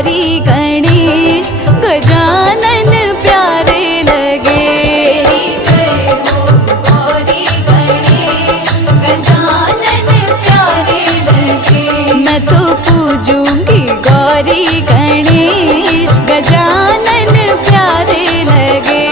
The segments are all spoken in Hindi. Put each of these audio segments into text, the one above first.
गौरी गणेश गजानन प्यारे लगे। तेरी जय हो गौरी गणेश गजानन प्यारे लगे। मैं तो पूजूंगी गौरी गणेश गजानन प्यारे लगे।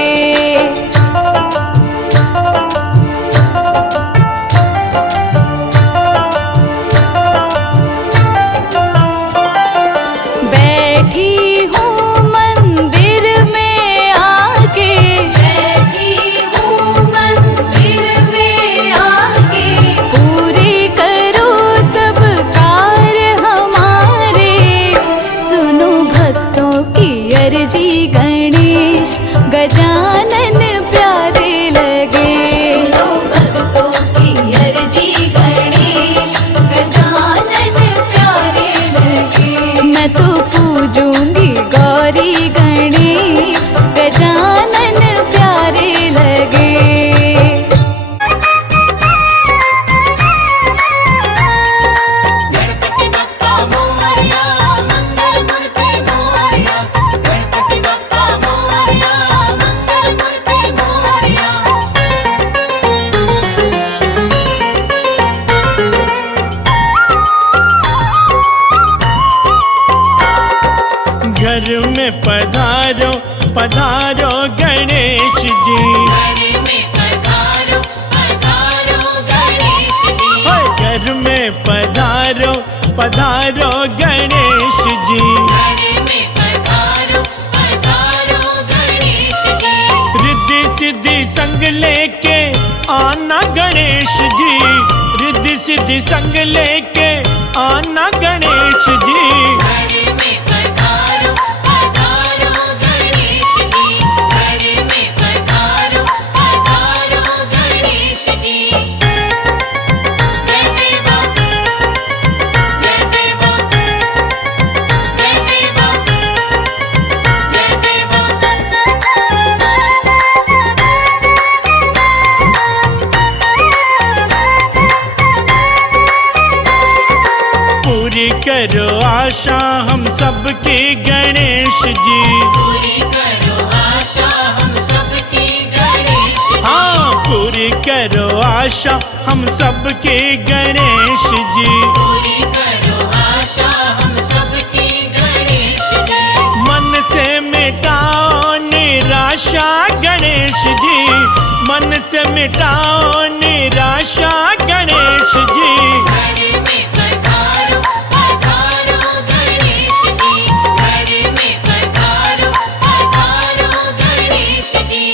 बैठी हूँ मंदिर में आके, बैठी हूँ मंदिर में आके, पूरे करो सब कार्य हमारे। सुनो भक्तों की अर्जी गणेश गजानन प्यारे लगे। सुनो भक्तों की अर्जी गणेश गजानन प्यारे लगे। मैं तो पूजूंगी गौरी गणेश गजानन प्यारे लगे। गणपति बप्पा मोरया मंगल मूर्ति मोरया। गणपति बप्पा मोरया मंगल मूर्ति मोरया। घर में पधारो पधारो गणेश जी। घर में पधारो पधारो गणेश जी। घर में पधारो पधारो गणेश जी। घर में पधारो पधारो गणेश जी। रिद्धि सिद्धि संग लेके आना गणेश जी। रिद्धि सिद्धि संग लेके आना गणेश जी। घर में पधारो पधारो गणेश जी। घर में पधारो पधारो गणेश जी। जय देवा जय देवा जय देवा जय देवा। पूरी करो आशा हम सबकी गणेश जी। पूरी करो आशा हम सबकी गणेश जी। हाँ पूरी करो आशा हम सबके गणेश जी। पूरी करो आशा हम सबकी गणेश जी। मन से मिटाओ निराशा गणेश जी। मन से मिटाओ निराशा गणेश जी। घर में पधारो पधारो गणेश जी। घर में पधारो पधारो गणेश जी।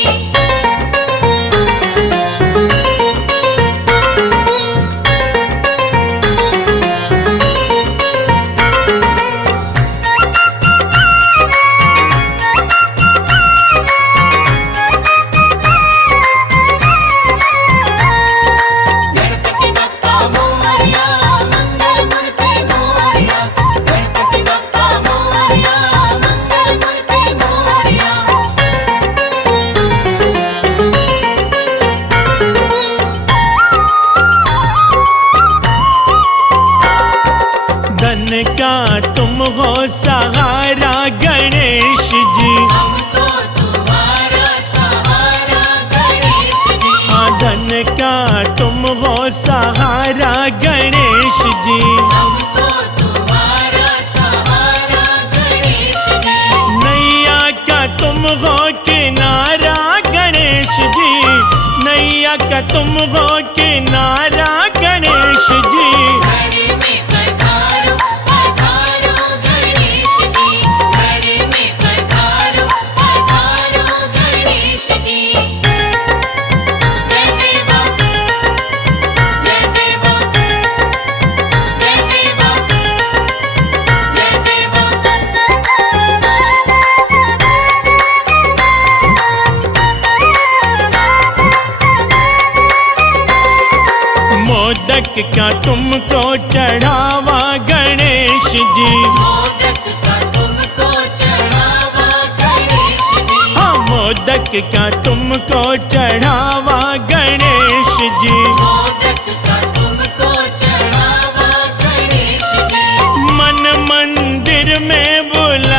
गणपति बप्पा मोरया मंगल मूर्ति मोरया। गणपति बप्पा मोरया मंगल मूर्ति मोरया। धन का तुम हो सहारा गणेश जी। हमको तुम्हारा सहारा गणेश जी। हाँ धन का तुम हो सहारा गणेश जी। हमको तुम्हारा सहारा गणेश जी। नैया का तुम हो किनारा गणेश जी। नैया का तुम हो किनारा गणेश जी। घर में पधारो पधारो गणेश जी। घर में पधारो पधारो गणेश जी। जय देवा जय देवा जय देवा जय देवा। मोदक का तुमको चढ़ावा गणेश जी। मोदक का तुमको चढ़ावा गणेश जी। हाँ मोदक का तुमको चढ़ावा गणेश जी। मोदक का तुमको चढ़ावा गणेश जी। मन मंदिर में बुला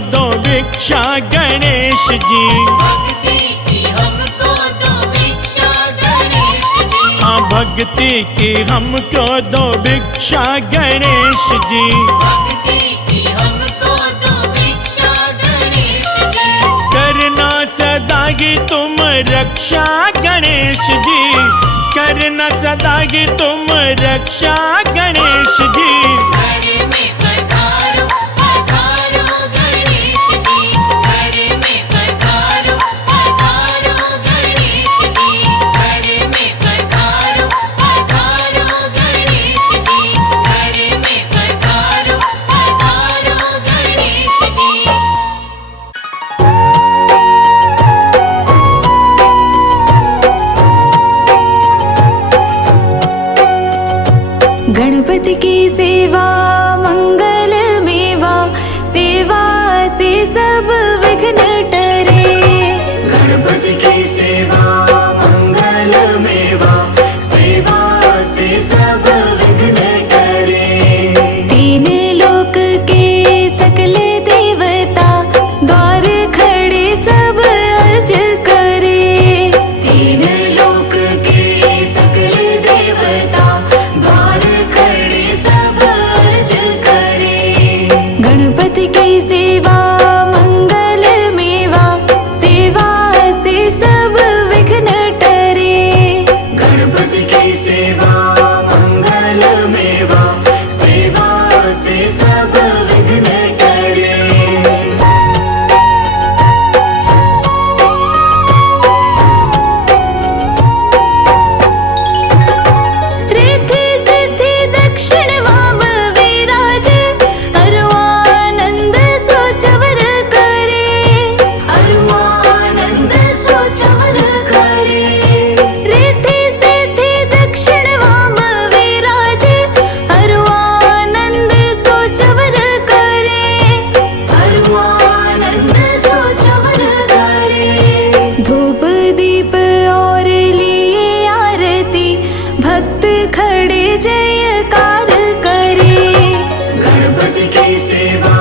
दो भिक्षा गणेश जी। भक्ति की हमको दो भिक्षा गणेश जी। हाँ भक्ति की हमको दो भिक्षा गणेश जी। भक्ति की हमको दो भिक्षा गणेश जी। करना सदा की तुम रक्षा गणेश जी। करना सदा की तुम रक्षा गणेश जी। घर में पधारो पधारो गणेश जी। घर में पधारो पधारो गणेश जी। घर में पधारो पधारो गणेश जी। घर में पधारो पधारो गणेश जी। गणपति की सेवा मंगल मेवा, सेवा से सब विघ्न टरे। गणपति की सेवा मंगल मेवा, सेवा से सब विघ्न टरे। तीन लोक के सकल देवता, द्वार खड़े सब अर्ज करे। तीन लोक के सकल देवता, द्वार खड़े सब अर्ज करे। गणपति की सेवा मंगल मेवा, सेवा से सब विघ्न टरे। गणपति की सेवा मंगल मेवा, सेवा से सब विघ्न टरे। रिद्धि सिद्धि दक्षिण वाम विराज, अरुआनंद सोचवर करे। अरुआनंद सोचवर करे। रिद्धि सिद्धि दक्षिण वाम विराज, अरुआनंद सोचवर करे। अरुआनंद सोचवर करे। धूप दीप और लिए आरती, भक्त खड़े जयकार करे। गणपति की सेवा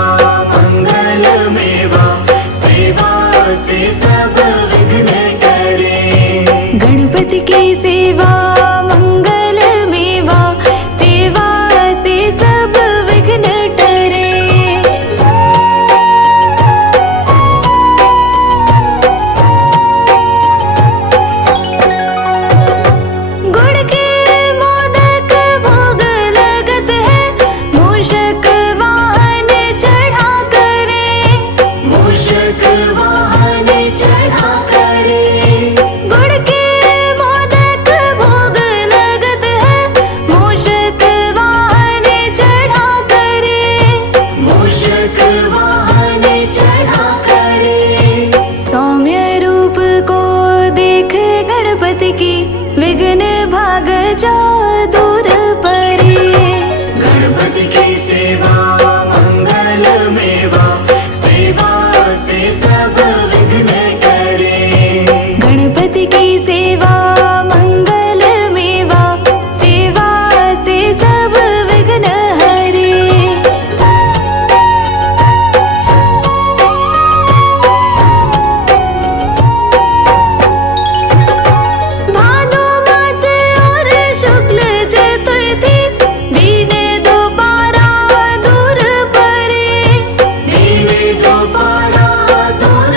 मंगल मेवा, सेवा से सब विघ्न टरे। गणपति की सेवा मंगल मेवा, सेवा से सब विघ्न टरे। गुड़ के मोदक भोग लगत है, मूषक वाहन चढ़ा करे। मूषक वाहन चढ़ा करे। गुड़ के मोदक भोग लगत है, मूषक वाहन चढ़ा करे। मूषक वाहन चढ़ा करे। सौम्य रूप को देख गणपति की, विघ्न भाग जाओ दूर परे। गणपति की सेवा मंगल मेवा, सेवा से सब विघ्न टरे। गणपति की सेवा मंगल मेवा, सेवा से सब विघ्न हरे। भादो मास और शुक्ल चतुर्थी, दीन दोपारा दूर परे। दीन दोपारा दूर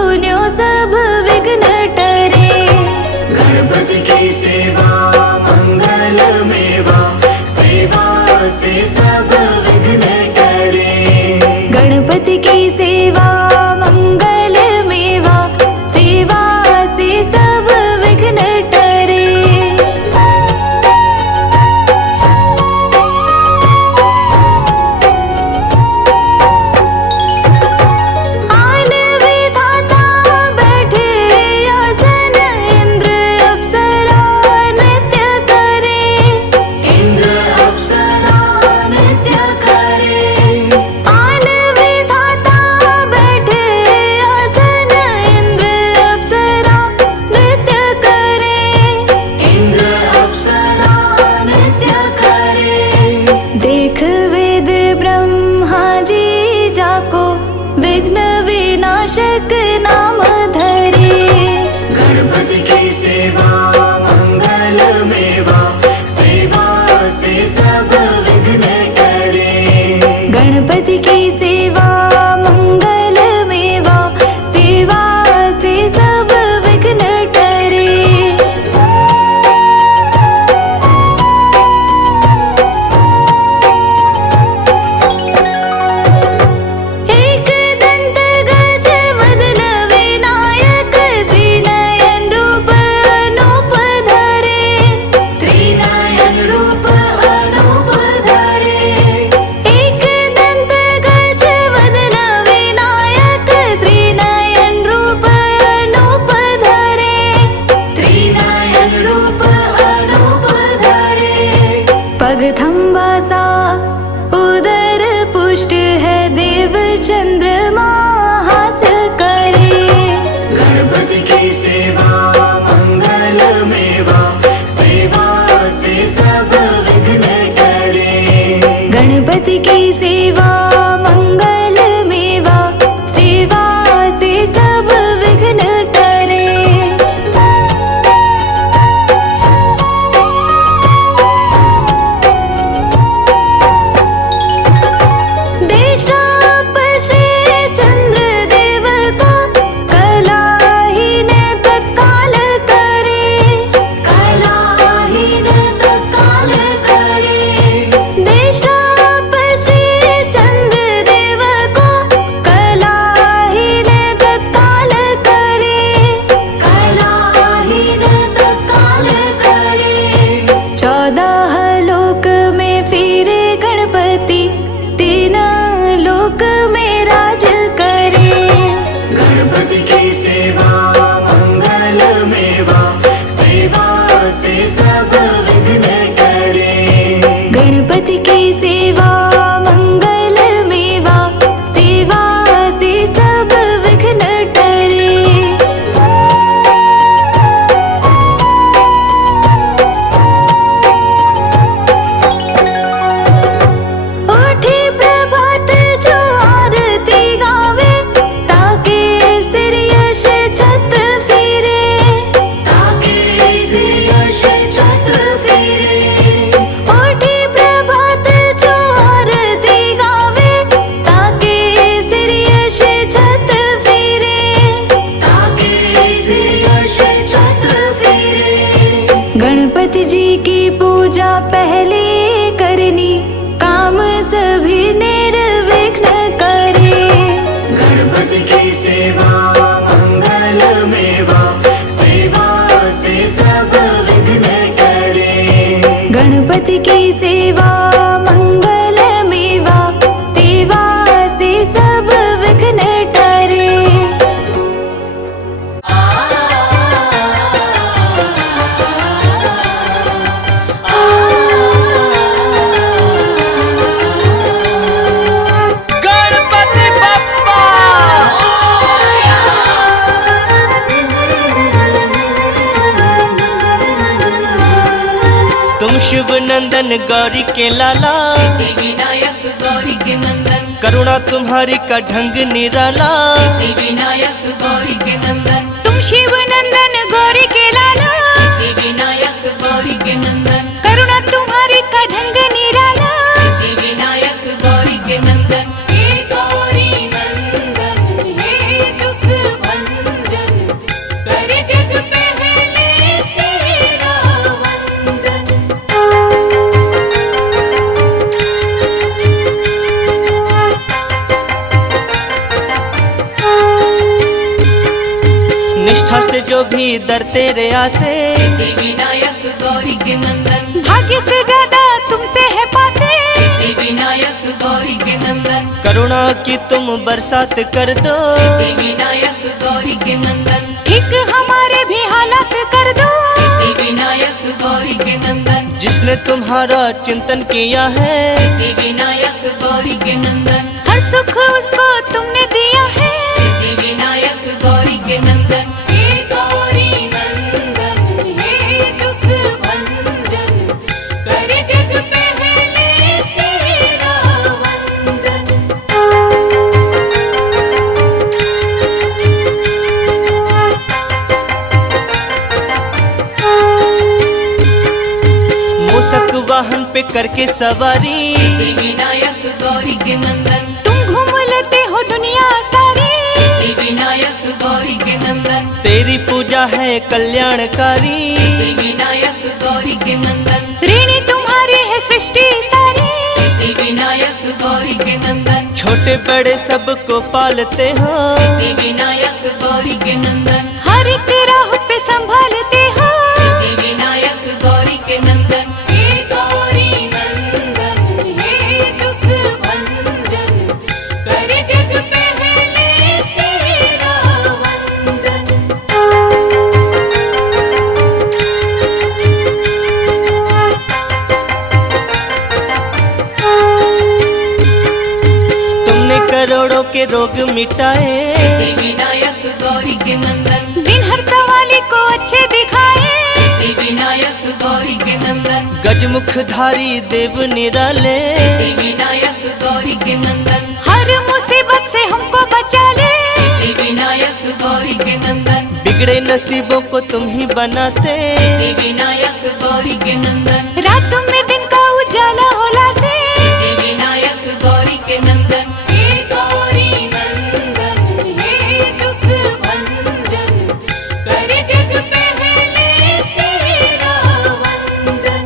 सुन्यो सब विघ्न टरे। गणपति की सेवा मंगल मेवा, सेवा से सब विघ्न टरे। गणपति की सेवा मंगल मेवा, सेवा से सब विघ्न टरे। आन विधाता बैठे आसन, इंद्र अप्सरा नृत्य करे। इंद्र अप्सरा नृत्य करे। आन विधाता बैठे आसन, इंद्र अप्सरा नृत्य करे। इंद्र अप्सरा नृत्य करे। देख वेद ब्रह्मा जी जाको, विघ्न विनाशक नाम धरे। गणपति की सेवा मंगल मेवा, सेवा से सब विघ्न टरे। गणपति की सेवा मंगल मेवा, सेवा से सब विघ्न टरे। एक दंत गज वदन विनायक, त्रिनयन रूप अनूप धरे। त्रिनयन रूप अनूप धरे। एक दंत गज वदन विनायक, त्रिनयन रूप अनूप धरे। त्रिनयन रूप अनूप धरे। पग थंबासा उदर पुष्ट है, देव चंद्रमा हास्य करे। गणपति की सेवा मंगल मेवा, सेवा से सब विघ्न टरे। गणपति की सेवा मंगल मेवा, सेवा से सब विघ्न टरे। देशाप श्री चंद्र देव को, कलाहीन तत्काल करे। कलाहीन तत्काल करे। देशाप श्री चंद्र देव को, कलाहीन तत्काल करे। कलाहीन तत्काल करे। 14 लोक में फिरे गणपति, 3 लोक में राज करे। गणपति की सेवा मंगल मेवा, सेवा से सब विघ्न टरे। गणपति की सेवा मंगल मेवा, सेवा से सब विघ्न टरे। उठी प्रभात जो आरती गावे, ताके सिर यश छत्र फिरे। ताके सिर यश छत्र फिरे। उठी प्रभात जो आरती गावे, ताके सिर यश छत्र फिरे। ताके सिर यश छत्र फिरे। गणपति जी की पूजा पहले करनी, काम सभी निर्विघ्न करे। गणपति की सेवा मंगल मेवा, सेवा से सब विघ्न टरे। गणपति की सेवा मंगल मेवा, सेवा से सब विघ्न टरे। गणपति बप्पा तुम शुभ नंदन गौरी के लाला, विनायक गौरी के नंदन, करुणा तुम्हारी का ढंग निराला। विनायक गौरी के नंदन, तुम शिव नंदन गौरी के लाला, विनायक गौरी के नंदन, करुणा तुम्हारी का ढंग निराला। विनायक गौरी के नंदन, हे गौरी नंदन, हे दुख भंजन। निष्ठा से जो भी दर तेरे आते, सिद्धि विनायक गौरी के नंदन, भाग्य से ज्यादा तुमसे है पाते। सिद्धि विनायक गौरी के नंदन, करुणा की तुम बरसात कर दो। सिद्धि विनायक गौरी के नंदन, ठीक हमारे भी हालात कर दो। सिद्धि विनायक गौरी के नंदन, जिसने तुम्हारा चिंतन किया है, सिद्धि विनायक गौरी के नंदन, हर सुख उसको तुमने दिया है। सिद्धि विनायक गौरी के नंदन, हे गौरी नंदन, हे दुख भंजन, करे जग पहले तेरा वंदन। मूसक वाहन पे करके सवारी, सिद्धि विनायक गौरी के नंदन, तुम घूम लेते हो दुनिया सारी। सिद्धि विनायक गौरी के नंदन, तेरी पूजा है कल्याणकारी। सिद्धि विनायक गौरी के नंदन, ऋणी तुम्हारी है सृष्टि सारी। सिद्धि विनायक गौरी के नंदन, छोटे बड़े सबको पालते हो। सिद्धि विनायक गौरी के नंदन, हर एक राह पे संभालते हो। सिद्धि विनायक गौरी के नंदन, हे गौरी नंदन, हे दुख भंजन, करे जग पहले तेरा वंदन। तुमने करोड़ों के रोग मिटाए, सिद्धि विनायक गौरी के नंदन, दिन हर सवाली को अच्छे दिखाए। सिद्धि विनायक गौरी के नंदन, गजमुखधारी देव निराले। सिद्धि विनायक गौरी के नंदन, हर मुसीबत से हमको बचा ले। सिद्धि विनायक गौरी के नंदन, बिगड़े नसीबों को तुम ही बनाते। सिद्धि विनायक गौरी के नंदन, रात में दिन का उजाला हो लाते। सिद्धि विनायक गौरी के नंदन, हे गौरी नंदन, हे दुख भंजन, करे जग पहले तेरा वंदन।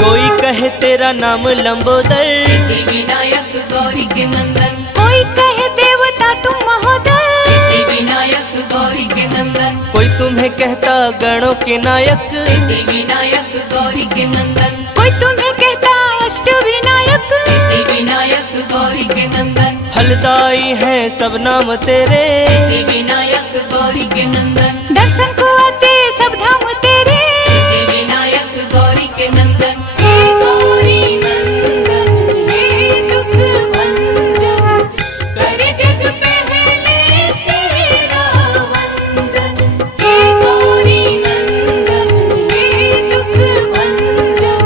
कोई कहे तेरा नाम लंबोदर, सिद्धि विनायक गौरी के नंदन, कोई कहे देवता तुम महोदय। सिद्धि विनायक गौरी के नंदन, कोई तुम्हें कहता गणों के नायक। सिद्धि विनायक गौरी के नंदन, कोई तुम्हें कहता अष्ट विनायक। सिद्धि विनायक गौरी के नंदन, फलदाई है सब नाम तेरे। सिद्धि विनायक गौरी के नंदन, दर्शन को आते सब धाम तेरे। सिद्धि विनायक गौरी के नंदन, हे गौरी नंदन, हे दुख भंजन, करे जग पहले तेरा वंदन। हे गौरी नंदन, हे दुख भंजन,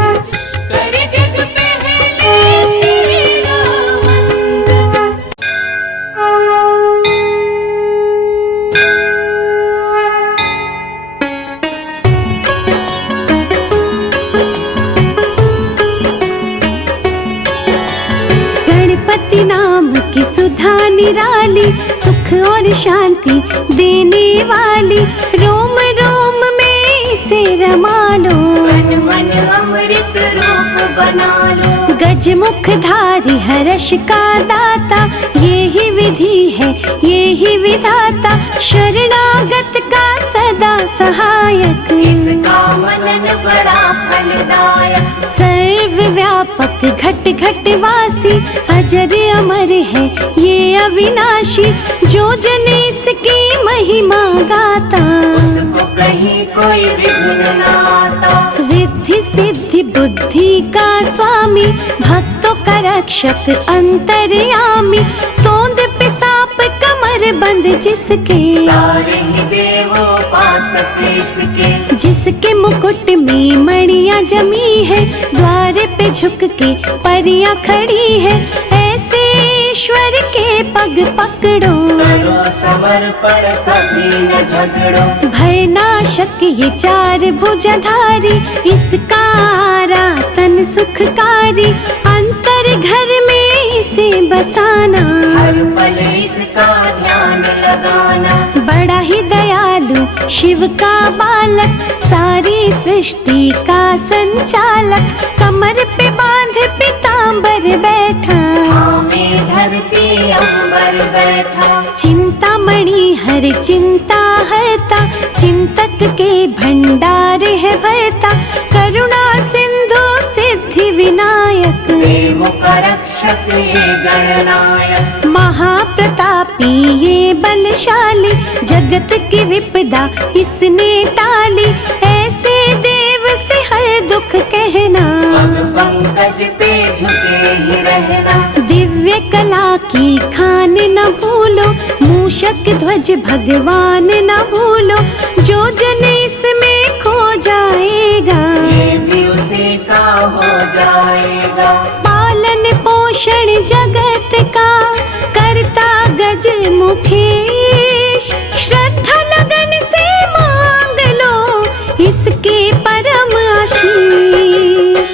करे जग पहले तेरा वंदन। गणपति नाम की सुधा निराली, सुख और शांति देने वाली, रोम रोम में इसे रमा लो। मन मन अमृत रूप बना लो। गजमुखधारी हर्ष का दाता, ये ही विधि है ये ही विधाता, शरणागत का सदा सहायक। इसका मनन बड़ा फलदायक। सर्वव्यापक घट घट वासी, अजर अमर है ये अविनाशी, जो जन इसकी महिमा गाता, उसको कहीं कोई विघ्न न आता। रिद्धि सिद्धि बुद्धि का स्वामी, भक्तों का रक्षक अंतर्यामी, तोंद पे सांप कमर बंद जिसके, सारे ही देवों पास इसके। जिसके मुकुट में मणियां जमी है, द्वार पे झुक के परियां खड़ी है, ऐसे ईश्वर के पग पकड़ो। करो समर्पण कभी न झगड़ो। भय नाशक ये चार भुजधारी, इसका आराधन सुखकारी, अंतर घर में इसे बसाना, हर पल इसका ध्यान लगाना। बड़ा ही दयालु दयालु शिव का बालक, सारी सृष्टि का संचालक, कमर पे बांध पीतांबर बैठा, हमें धरती अंबर बैठा। चिंतामणि हर चिंता हरता, चिंतक के भंडार है भरता, करुणा सिंधु सिद्धि विनायक, देवों का रक्षक ये गणनायक। महाप्रतापी ये बलशाली, जगत की विपदा इसने टाली, ऐसे देव से हर दुख कहना, पग पंकज पे झुके ही रहना। दिव्य कला की खान न भूलो, मूषक ध्वज भगवान न भूलो, जो जन इसमें खो जाएगा, ये भी उसी का हो जाएगा। पालन पोषण जगत का करता गज मुखेश, श्रद्धा लगन से मांग लो इसके परम आशीष।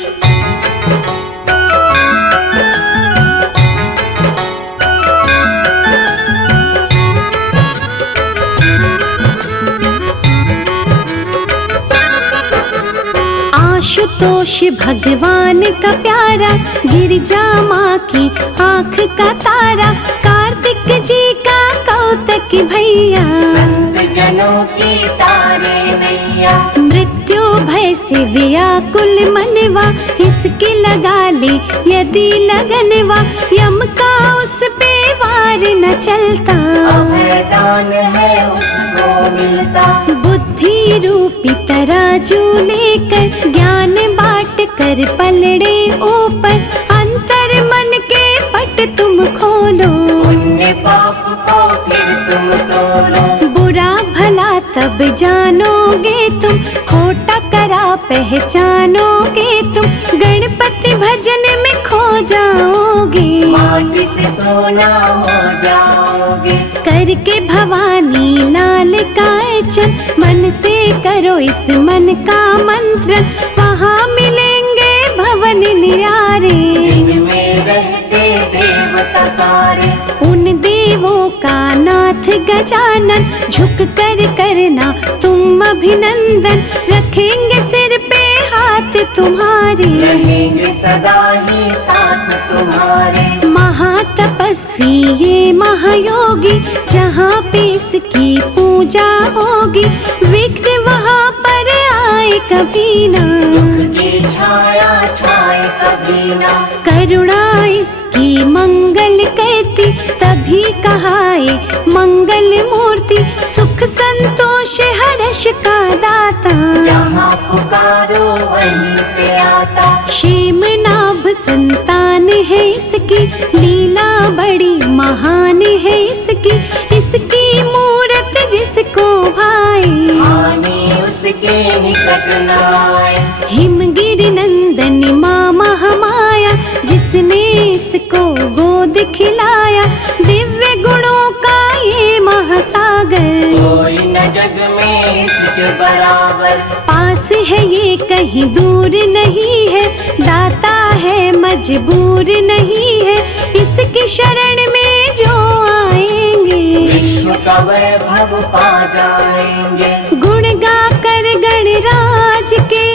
आशुतोष भगवान का प्यारा, गिरिजा माँ की आँख का तारा, कार्तिक जी का कौतक भैया, संत जनों की तारे नैया। मृत्यु भय से व्याकुल मनवा, इसकी लगा ले यदि लगनवा, यम का उस पे वार न चलता, अभयदान है उसको मिलता। बुद्धि रूपी तराजू लेकर, ज्ञान बांट कर पलड़े ऊपर, अंतर मन के पट तुम खोलो, पुण्य पाप को फिर तुम तोलो। बुरा भला तब जानोगे तुम, खोटा करा पहचानोगे तुम, गणपति भजन में खो जाओगे, माटी से सोना हो जाओगे। करके भवानी लाल का अर्चन, मन से करो इस मन का मंत्रन, वहाँ मिलेंगे भवन निरारे, जिनमें रहते देवता सारे। उन देवों का नाथ गजानन, झुक कर करना तुम अभिनंदन, रखेंगे सिर पे हाथ तुम्हारे, रहेंगे सदा ही साथ तुम्हारे। महातपस्वी ये महायोगी, जहाँ पे इसकी पूजा होगी, विघ्न वहाँ पर आए कभी ना, दुख की छाया छाए कभी ना। करुणा इसकी मंगल कहती, तभी कहाए मंगल मूर्ति, सुख संतोष हर्ष का दाता, जहाँ पुकारो वहीं पे आता। क्षेम नाभ संतान है इसकी, लीला बड़ी महान है इसकी, इसकी मूरत जिसको भाए, हानि उसके निकट न आए। हिमगिरि नंदन माँ महामाया, जिसने इसको गोद खिलाया, दिव्य गुणों का ये महासागर, कोई न जग में इसके बराबर। पास है ये कहीं दूर नहीं है, दाता है मजबूर नहीं है, इसकी शरण में जो आएंगे, विश्व का वैभव पा जाएंगे। गुण गा कर गणराज के,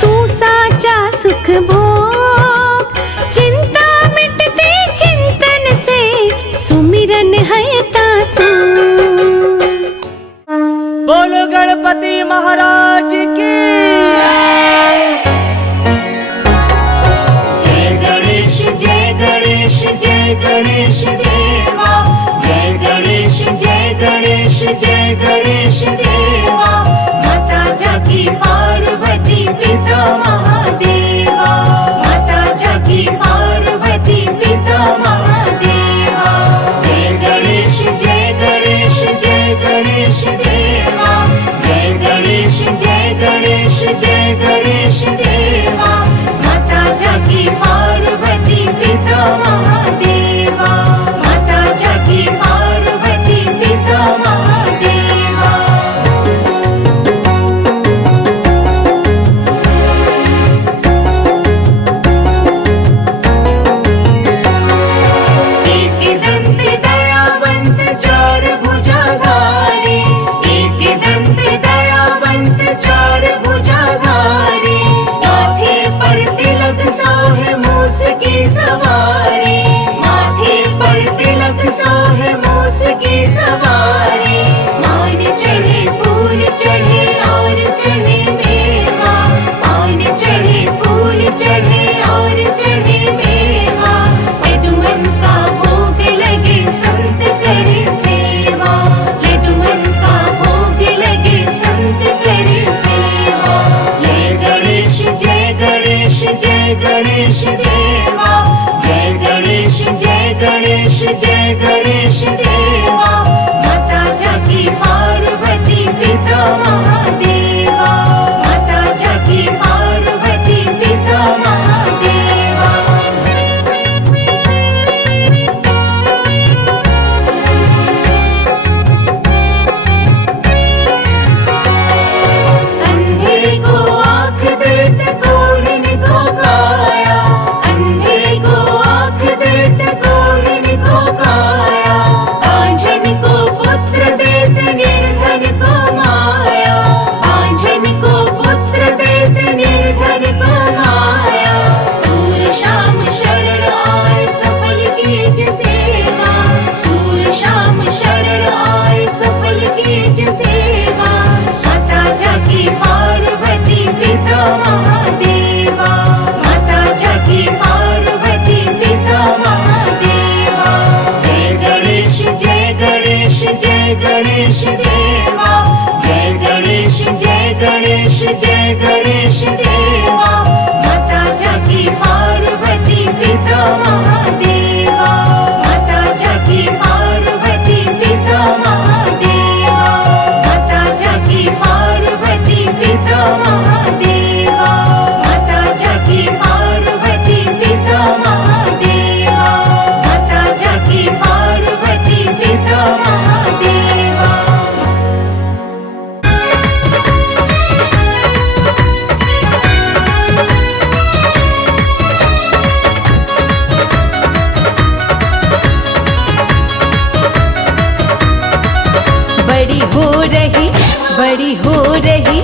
तू साचा सुख भोग, चिंता मिटती चिंतन से, सुमिरन है तासु। बोलो गणपति महाराज की। जय गणेश जय गणेश जय गणेश देवा, जय गणेश जय गणेश जय गणेश देवा, माता जाकी पार्वती पिता महादेवा, माता जाकी पार्वती पिता महादेवा। जय गणेश जय गणेश जय गणेश देवा, जय गणेश जय गणेश जय गणेश देवा, माता जाकी पार्वती पिता महादेवा, माता जाकी पार्वती पिता महादेवा। जय गणेश देवा जय गणेश जय गणेश जय गणेश देवा माता जाकी पार्वती पिता महादेवा माता जाकी पार्वती पिता महादेवा अंधे को आँख देत कोढ़िन को काया अंधे को आँख देत कोढ़िन को काया आंजन को पुत्र देत निर्धन को माया आंजन को पुत्र देत निर्धन को माया दूर शाम शरण आए सफल कीज सेवा सूर शाम शरण आए सफल कीज सेवा माता जाकी पार्वती पिता महादेवा माता जाकी पार्वती पिता महादेवा जय गणेश जय गणेश जय गणेश देवा जय गणेश जय गणेश जय गणेश देवा माता जाकी पार्वती पिता महादेवा माता जाकी पार्वती पिता महादेवा माता जाकी पार्वती पिता महादेवा माता जाकी पार्वती पिता महादेवा माता जाकी पार्वती पिता महादेवा बड़ी हो रही बड़ी हो रही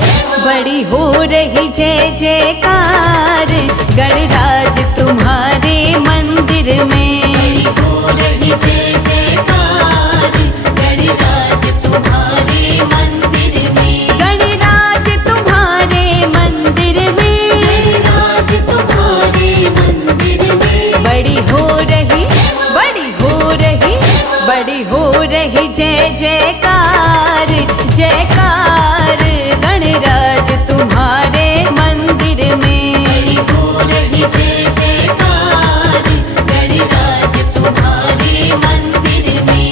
बड़ी हो रही जय जयकार गणराज तुम्हारे मंदिर में बड़ी हो रही जय जयकार गणराज तुम्हारे मंदिर में गणराज तुम्हारे मंदिर में गणराज तुम्हारे मंदिर में बड़ी हो रही बड़ी हो रही बड़ी हो रही जय जयकार जयकार गणराज तुम्हारे मंदिर में बड़ी हो रही जय जयकार गणराज तुम्हारे मंदिर में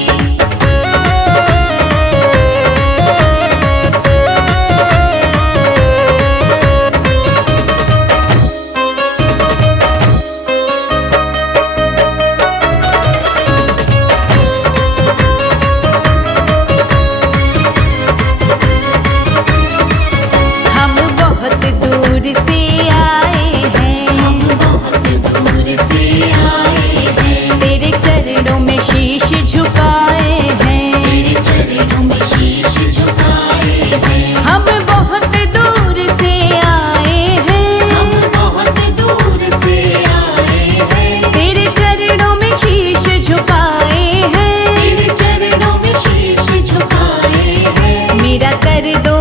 हम बहुत दूर से आए हैं हम बहुत दूर से आए हैं तेरे चरणों में शीश झुकाए हैं तेरे चरणों में शीश झुकाए हैं हम बहुत दूर से आए हैं हम बहुत दूर से आए हैं तेरे चरणों में शीश झुकाए हैं तेरे चरणों में शीश झुकाए हैं मेरा कर दो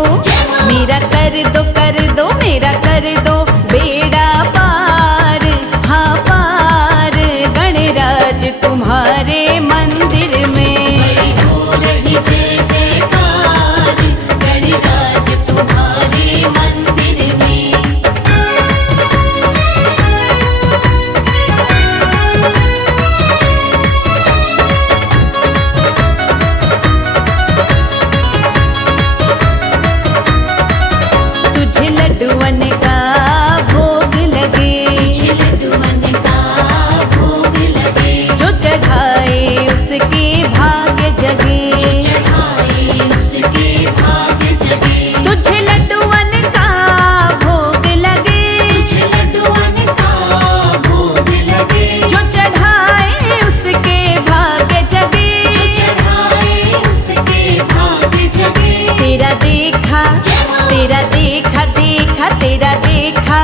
मेरा कर दो मेरा कर दो बेड़ा पार हाँ पार गणराज तुम्हारे मंदिर में बड़ी हो रही जय जयकार गणराज तुम्हारे मंदिर में तुझे लड्डुअन का भोग लगे तुझे लड्डुअन का भोग लगे जो चढ़ाए उसके भाग्य जगे जो चढ़ाए उसके भाग्य जगे तुझे लड्डुअन का भोग लगे तुझे लड्डुअन का भोग लगे जो चढ़ाए उसके भाग्य जगे जो चढ़ाए उसके भाग्य जगे तेरा देखा तेरा देखा देखा तेरा देखा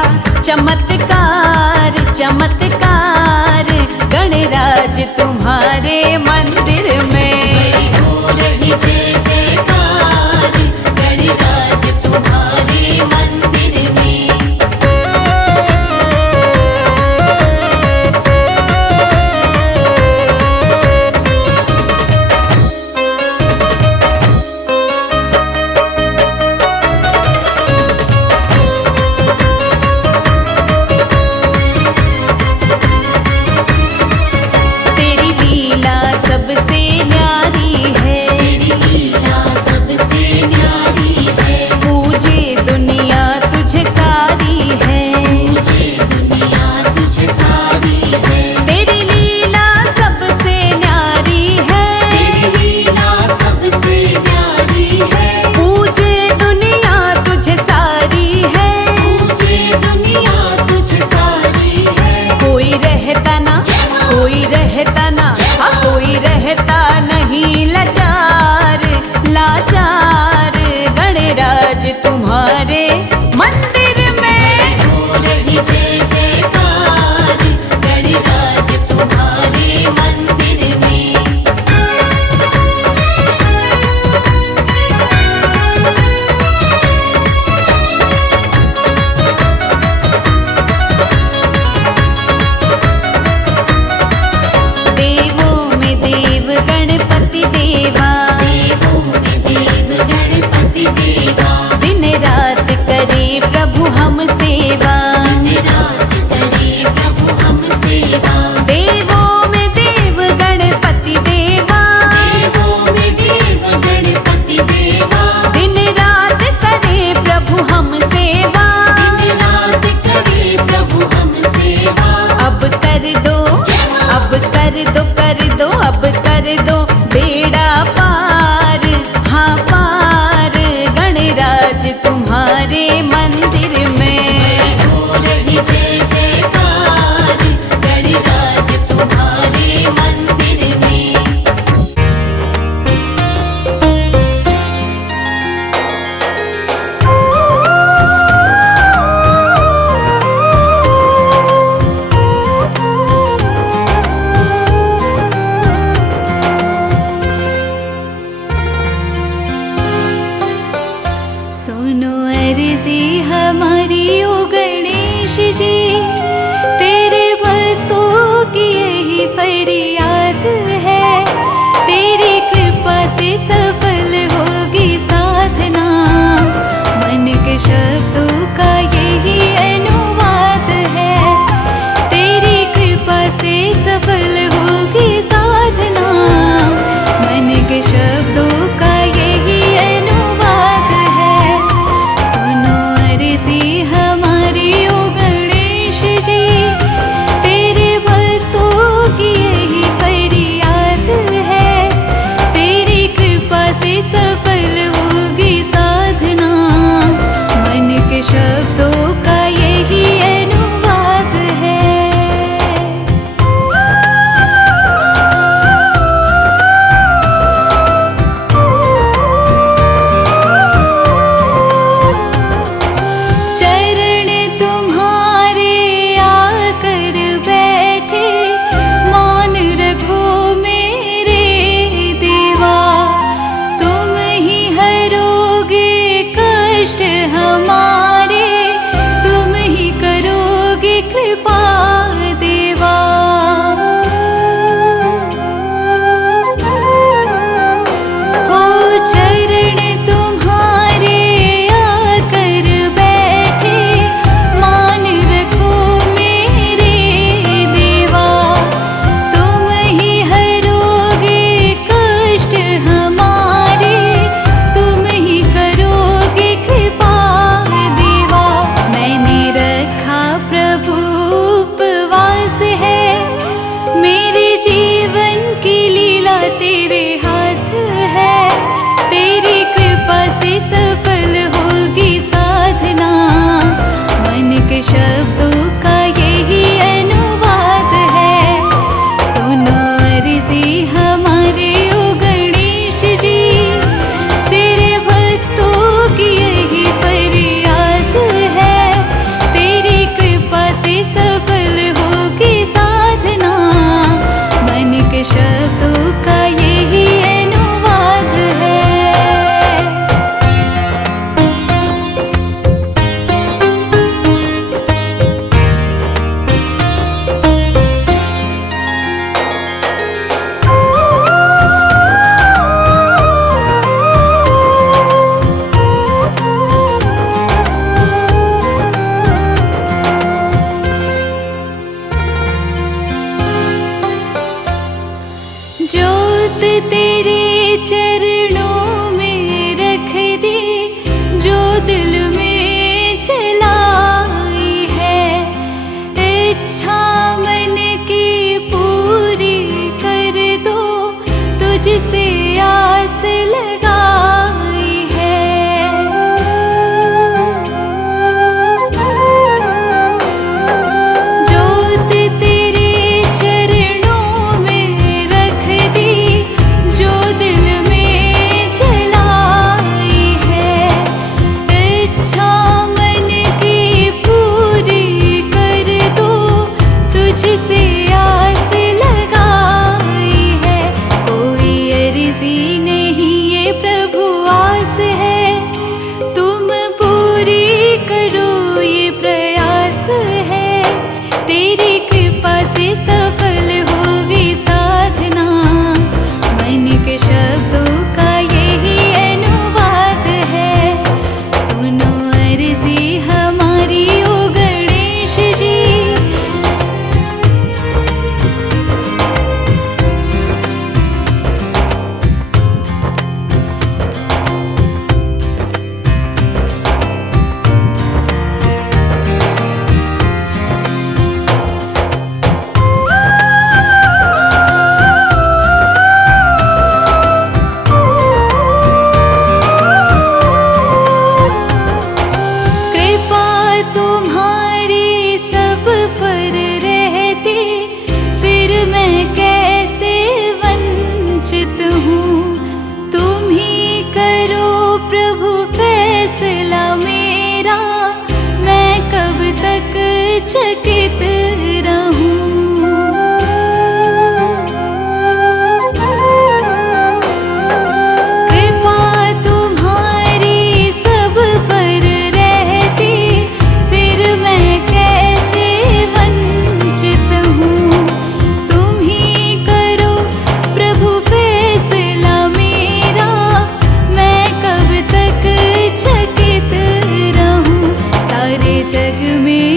चमत्कार चमत्कार गणराज तुम्हारे मंदिर में हो रही जय जयकार गणराज तुम्हारे मंदिर में सेवा, देवों में देव गणपति देवा, दिन रात करे प्रभु हम सेवा, दिन रात करे प्रभु हम सेवा, देवों में देव गणपति देवा, देवों में देव गणपति देवा, दिन रात करे प्रभु हम सेवा, दिन रात करे प्रभु हम सेवा। अब कर दो, अब कर दो, कर दो, अब कर दो बेड़ा पार, हाँ पार, गणराज तुम्हारे मंदिर में हो रही जय जयकार, गणराज तुम्हारे मंदिर में। सुनो अर्जी हमारी ओ गणेश जी, तेरे भक्तों की यही फरियाद है, तेरी कृपा से सफल होगी साधना, मन के शब्दों का यही अनुवाद है, तेरी कृपा से सफल होगी साधना, मन के शब्दों का यही अनुवाद है। सुनो अर्जी हमारी ओ गणेश जी, तेरे भक्तों की यही फरियाद है, तेरी कृपा से सफल होगी साधना, मन के शब्दों का यही अनुवाद है। चरण तुम्हारे आकर बैठे, मौन रखो मेरे देवा, तुम ही हरोगे कष्ट हमारे, तुम ही करोगे कृपा देवा। हो चरण तुम्हारे आकर बैठे, मान रखो मेरे देवा, तुम ही हरोगे कष्ट हमारे, तुम ही करोगे कृपा देवा। मैंने रखा प्रभु उपवास है, मेरे जीवन की लीला तेरे हाथ है, तेरी कृपा से सफल होगी साधना, मन के शब्दों का यही अनुवाद है। सुनो अर्जी हमारे ओ गणेश जी, तेरे भक्तों की यही फरियाद है, तेरी कृपा से सफल होगी साधना, मन के शब्दों का यही अनुवाद है। जोत तेरे चरणों में रख दी, जो दिल में जलाई है, इच्छा मन की पूरी कर दो, तुझसे आस लगाई है। जोत तेरे चरणों में रख दी, जो दिल में जलाई है, इच्छा मन की पूरी कर दो, तुझसे आस लगाई है। कोई अर्जी नहीं ये प्रभु आस है, तुम पूरी करो ये प्रयास है, तेरी कृपा से सफल होगी साधना, मन के शब्द जग में